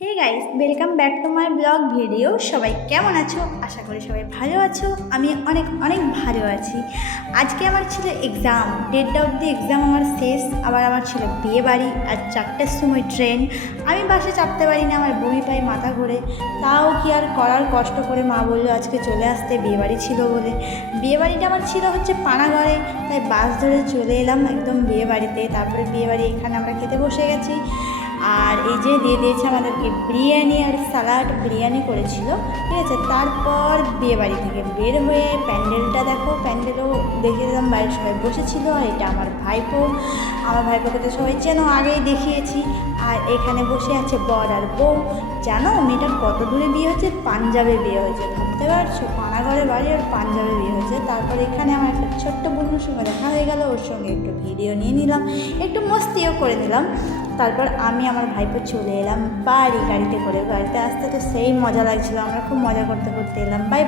Hey guys, welcome back to my blog video. সবাই কেমন আছো? আশা করি সবাই ভালো আছো। আমি অনেক অনেক ভালো আছি। আজকে আমার ছিল এক্সাম, 1:30 অবধি এক্সাম আমার শেষ। আবার আমার ছিল বিয়ে বাড়ি, আর 4টার সময় ট্রেন। আমি বাসে চাপতে পারি না, আমার বমি পাই, মাথা ঘোরে। তাও কি আর করার, কষ্ট করে মা বললো আজকে চলে আসতে, বিয়েবাড়ি ছিল বলে। বিয়েবাড়িটা আমার ছিল হচ্ছে পানাগড়ে, তাই বাস ধরে চলে এলাম একদম বিয়েবাড়িতে। তারপরে বিয়েবাড়ি এখানে আমরা খেতে বসে গেছি। আর এই যে দিয়ে দিয়েছে আমাদেরকে বিরিয়ানি আর সালাড। বিরিয়ানি করেছিল, ঠিক আছে। তারপর বিয়েবাড়ি থেকে বের হয়ে প্যান্ডেলটা দেখো, প্যান্ডেলও দেখে দিলাম, বাইরে সবাই বসেছিল। আর এটা আমার ভাইপো, আমার ভাইপোকে তো সবাই চেনো, আগেই দেখিয়েছি। আর এখানে বসে আছে বর আর বউ। জানো মেয়েটার কত দূরে বিয়ে হয়েছে? পাঞ্জাবে বিয়ে হয়েছে, ভাবতে পারছো? পানাগড়ে বাড়ি আর পাঞ্জাবে বিয়ে হয়েছে। তারপর এখানে আমার একটা ছোট্ট বন্ধুর সঙ্গে দেখা হয়ে গেল, ওর সঙ্গে একটু ভিডিও নিয়ে নিলাম, একটু মস্তিও করে নিলাম। তারপর আমি আমার ভাইপো চলে এলাম বাড়ি, গাড়িতে করে। গাড়িতে আসতে তো সেই মজা লাগছিলো, আমরা খুব মজা করতে করতে এলাম। বাই।